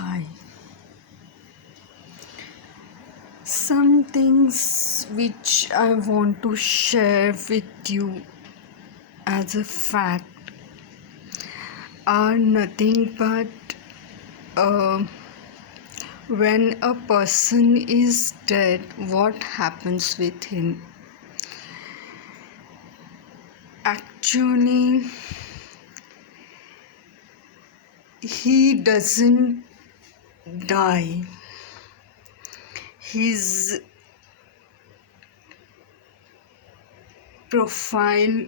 Hi. Some things which I want to share with you as a fact are nothing but uh, when a person is dead, what happens with him. Actually, he doesn't die. His profile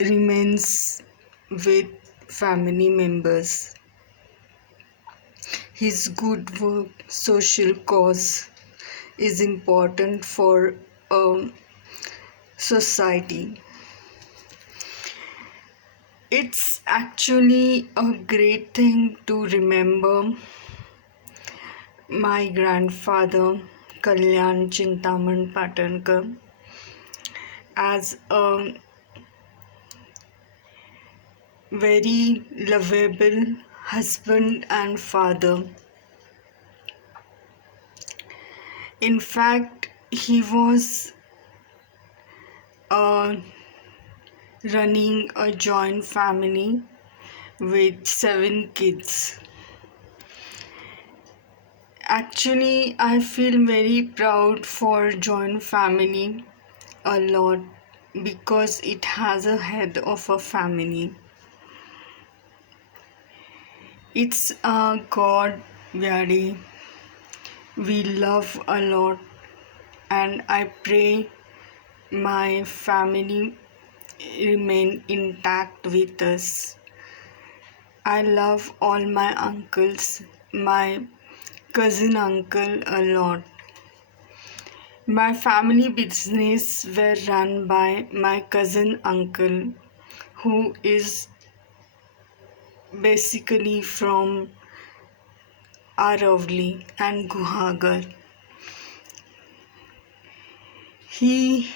remains with family members. His good work, social cause is important for a society. It's actually a great thing to remember my grandfather, Kalyan Chintaman Patankar, as a very lovable husband and father. In fact, he was running a joint family with 7 kids. Actually, I feel very proud for joint family a lot because it has a head of a family. It's a God Vyadi we love a lot, and I pray my family remain intact with us. I love all my uncles, my cousin uncle a lot. My family business were run by my cousin uncle, who is basically from Aravli and Guhagar. He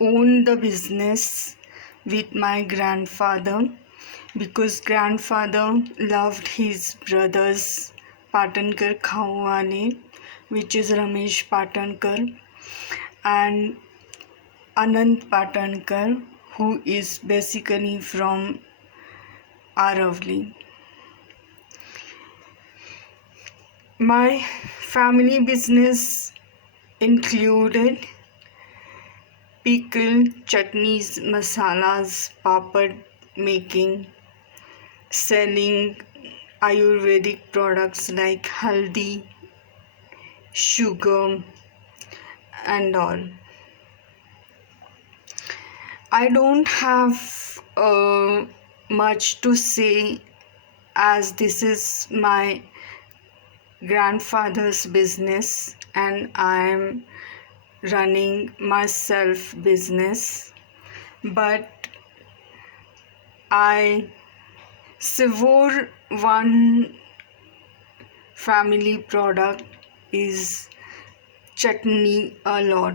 owned the business with my grandfather because grandfather loved his brothers Patankar Khauwale, which is Ramesh Patankar, and Anand Patankar, who is basically from Aravli. My family business included pickle, chutneys, masalas, papad making, selling Ayurvedic products like haldi, sugar, and all. I don't have much to say as this is my grandfather's business and I am running myself business, but I savor one family product is chutney a lot.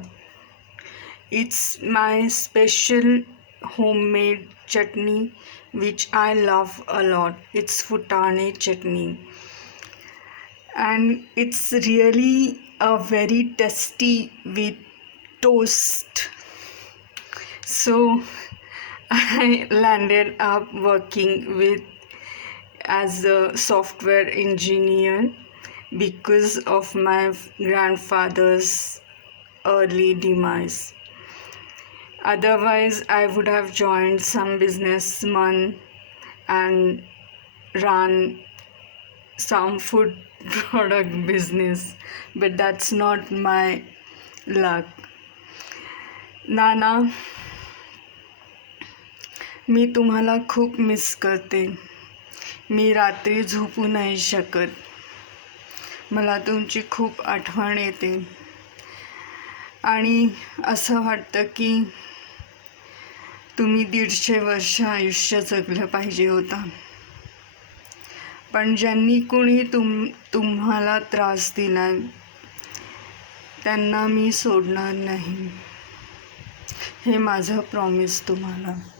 It's my special homemade chutney which I love a lot. It's Futane chutney, and it's really a very tasty with toast. So I landed up working with as a software engineer because of my grandfather's early demise. Otherwise, I would have joined some businessman and run some food product business, but that's not my luck. नाना, मी तुम्हाला खूप miss करते. मी रात्री झोपू नाही शकत. मला तुमची खूप आठवण येते आणि असं वाटतं की तुम्ही 150 वर्ष आयुष्य जगलं पाहिजे होतं. पण ज्यांनी कोणी तुम्हाला त्रास दिला त्यांना मी सोडणार नाही. हे माझं प्रॉमिस तुम्हाला.